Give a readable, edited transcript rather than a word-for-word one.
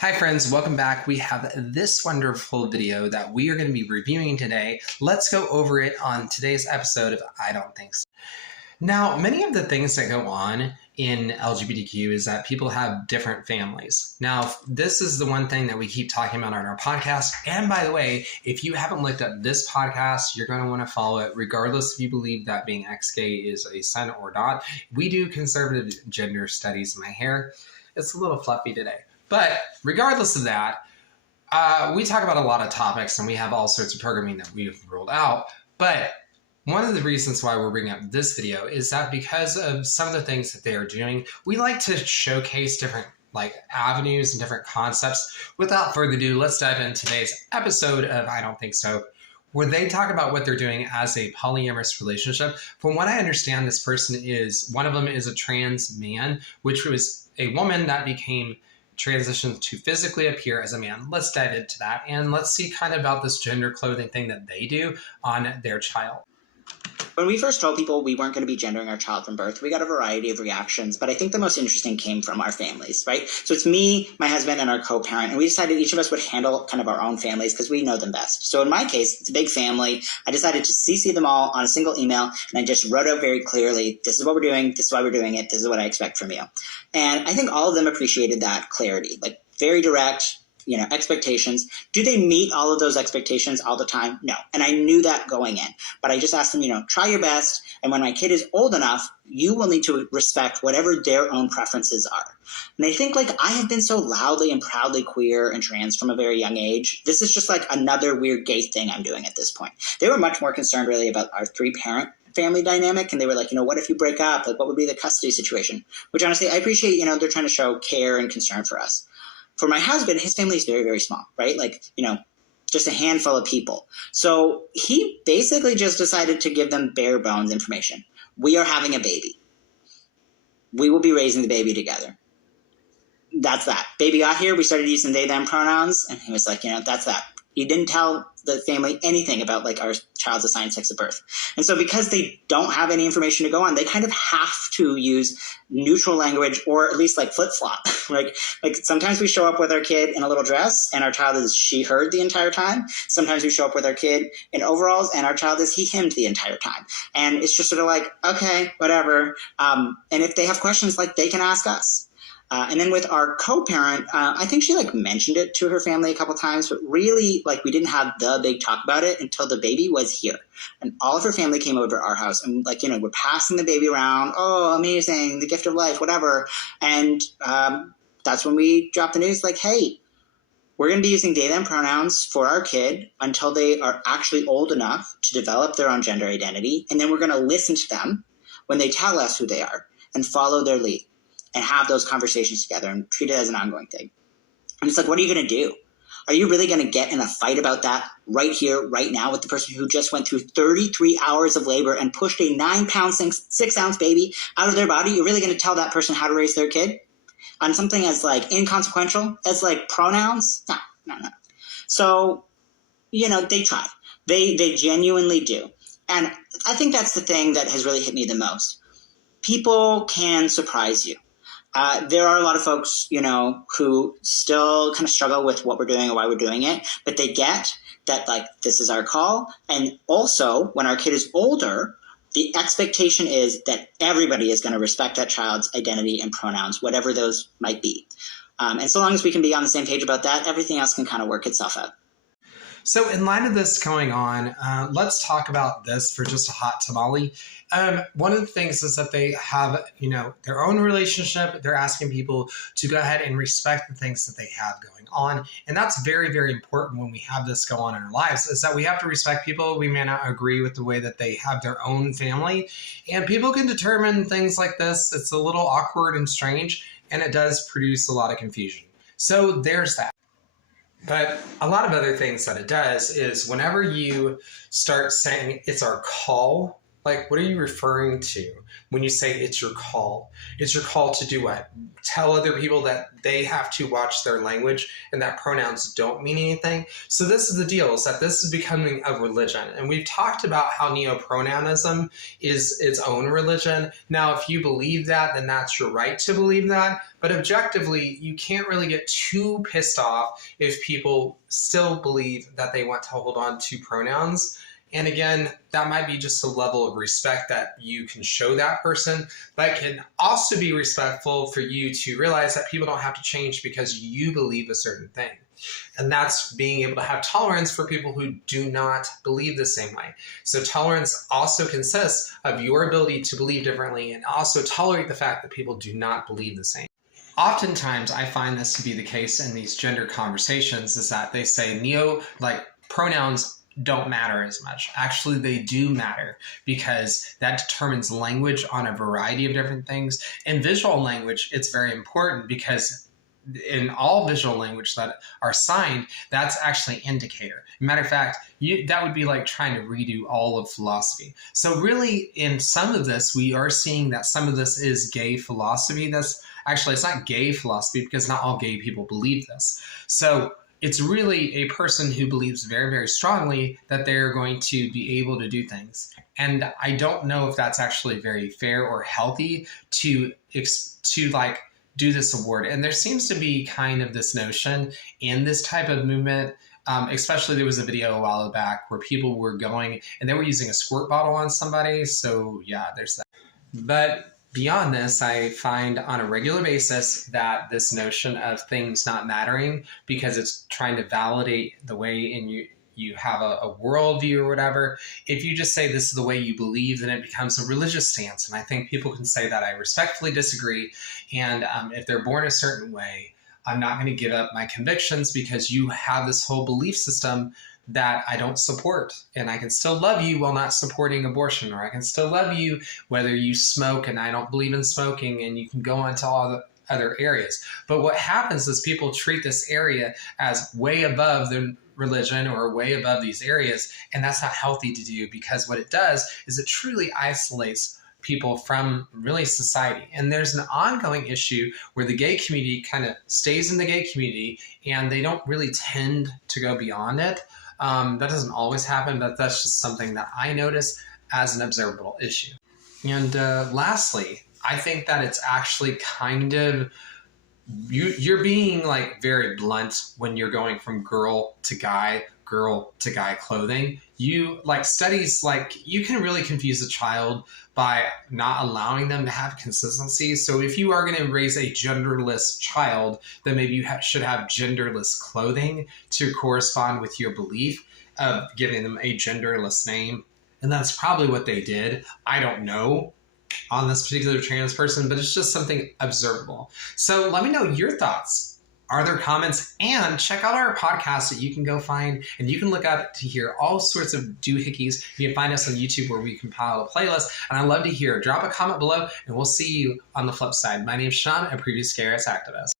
Hi friends, welcome back. We have this wonderful video that we are going to be reviewing today. Let's go over it on today's episode of I Don't Think So. Now, many of the things that go on in LGBTQ is that people have different families. Now, this is the one thing that we keep talking about on our podcast. And by the way, if you haven't looked up this podcast, you're going to want to follow it regardless if you believe that being ex-gay is a sin or not. We do conservative gender studies in my hair. It's a little fluffy today. But regardless of that, we talk about a lot of topics and we have all sorts of programming that we've rolled out. But one of the reasons why we're bringing up this video is that because of some of the things that they are doing, we like to showcase different avenues and different concepts. Without further ado, let's dive into today's episode of I Don't Think So, where they talk about what they're doing as a polyamorous relationship. From what I understand, this person is, one of them is a trans man, which was a woman that became transitioned to physically appear as a man. Let's dive into that and let's see kind of about this gender clothing thing that they do on their child. When we first told people we weren't going to be gendering our child from birth, we got a variety of reactions, but I think the most interesting came from our families, right? So it's me, my husband, and our co-parent, and we decided each of us would handle kind of our own families because we know them best. So in my case, it's a big family. I decided to CC them all on a single email, and I just wrote out very clearly, this is what we're doing, this is why we're doing it, this is what I expect from you. And I think all of them appreciated that clarity, like very direct, expectations. Do they meet all of those expectations all the time? No. And I knew that going in. But I just asked them, try your best. And when my kid is old enough, you will need to respect whatever their own preferences are. And I think I have been so loudly and proudly queer and trans from a very young age. This is just another weird gay thing I'm doing at this point. They were much more concerned really about our three-parent family dynamic. And they were like, what if you break up? What would be the custody situation? Which honestly, I appreciate, they're trying to show care and concern for us. For my husband, his family is very, very small, right? Just a handful of people. So he basically just decided to give them bare bones information. We are having a baby. We will be raising the baby together. That's that. Baby got here. We started using they, them pronouns. And he was like, that's that. He didn't tell the family anything about our child's assigned sex at birth. And so because they don't have any information to go on, they kind of have to use neutral language or at least flip-flop. Sometimes we show up with our kid in a little dress and our child is she-her the entire time. Sometimes we show up with our kid in overalls and our child is he-him the entire time. And it's just sort of okay, whatever. And if they have questions, they can ask us. And then with our co-parent, I think she mentioned it to her family a couple times, but really we didn't have the big talk about it until the baby was here. And all of her family came over to our house and we're passing the baby around. Oh, amazing. The gift of life, whatever. And that's when we dropped the news hey, we're going to be using they, them pronouns for our kid until they are actually old enough to develop their own gender identity. And then we're going to listen to them when they tell us who they are and follow their lead. And have those conversations together and treat it as an ongoing thing. And it's what are you going to do? Are you really going to get in a fight about that right here, right now with the person who just went through 33 hours of labor and pushed a 9-pound, 6-ounce baby out of their body? You're really going to tell that person how to raise their kid? On something as inconsequential as pronouns? No. So, they try. They genuinely do. And I think that's the thing that has really hit me the most. People can surprise you. There are a lot of folks, who still kind of struggle with what we're doing or why we're doing it, but they get that this is our call. And also when our kid is older, the expectation is that everybody is going to respect that child's identity and pronouns, whatever those might be. And so long as we can be on the same page about that, everything else can kind of work itself out. So in light of this going on, let's talk about this for just a hot tamale. One of the things is that they have, their own relationship. They're asking people to go ahead and respect the things that they have going on. And that's very, very important when we have this go on in our lives, is that we have to respect people. We may not agree with the way that they have their own family. And people can determine things like this. It's a little awkward and strange, and it does produce a lot of confusion. So there's that. But a lot of other things that it does is whenever you start saying it's our call, what are you referring to when you say it's your call? It's your call to do what? Tell other people that they have to watch their language and that pronouns don't mean anything. So this is the deal, is that this is becoming a religion. And we've talked about how neopronounism is its own religion. Now, if you believe that, then that's your right to believe that. But objectively, you can't really get too pissed off if people still believe that they want to hold on to pronouns. And again, that might be just a level of respect that you can show that person, but it can also be respectful for you to realize that people don't have to change because you believe a certain thing. And that's being able to have tolerance for people who do not believe the same way. So tolerance also consists of your ability to believe differently and also tolerate the fact that people do not believe the same. Oftentimes, I find this to be the case in these gender conversations is that they say pronouns don't matter as much. Actually, they do matter because that determines language on a variety of different things. In visual language, it's very important because in all visual language that are signed, that's actually indicator. Matter of fact, that would be like trying to redo all of philosophy. So really, in some of this, we are seeing that some of this is gay philosophy. It's not gay philosophy because not all gay people believe this. So it's really a person who believes very, very strongly that they're going to be able to do things. And I don't know if that's actually very fair or healthy to do this award. And there seems to be kind of this notion in this type of movement, especially there was a video a while back where people were going and they were using a squirt bottle on somebody. So yeah, there's that. But beyond this, I find on a regular basis that this notion of things not mattering because it's trying to validate the way you have a worldview or whatever. If you just say this is the way you believe, then it becomes a religious stance. And I think people can say that. I respectfully disagree. And if they're born a certain way, I'm not going to give up my convictions because you have this whole belief system that I don't support. And I can still love you while not supporting abortion, or I can still love you whether you smoke and I don't believe in smoking, and you can go on to all the other areas. But what happens is people treat this area as way above their religion or way above these areas, and that's not healthy to do because what it does is it truly isolates people from really society. And there's an ongoing issue where the gay community kind of stays in the gay community and they don't really tend to go beyond it. That doesn't always happen, but that's just something that I notice as an observable issue. And lastly, I think that it's actually kind of, you're being like very blunt when you're going from girl to guy clothing. You studies you can really confuse a child by not allowing them to have consistency. So if you are going to raise a genderless child, then maybe you should have genderless clothing to correspond with your belief of giving them a genderless name. And that's probably what they did. I don't know on this particular trans person, but it's just something observable. So let me know your thoughts. Are there comments? And check out our podcast that you can go find, and you can look up to hear all sorts of doohickeys. You can find us on YouTube where we compile a playlist, and I'd love to hear. Drop a comment below, and we'll see you on the flip side. My name's Sean, a previous gay rights activist.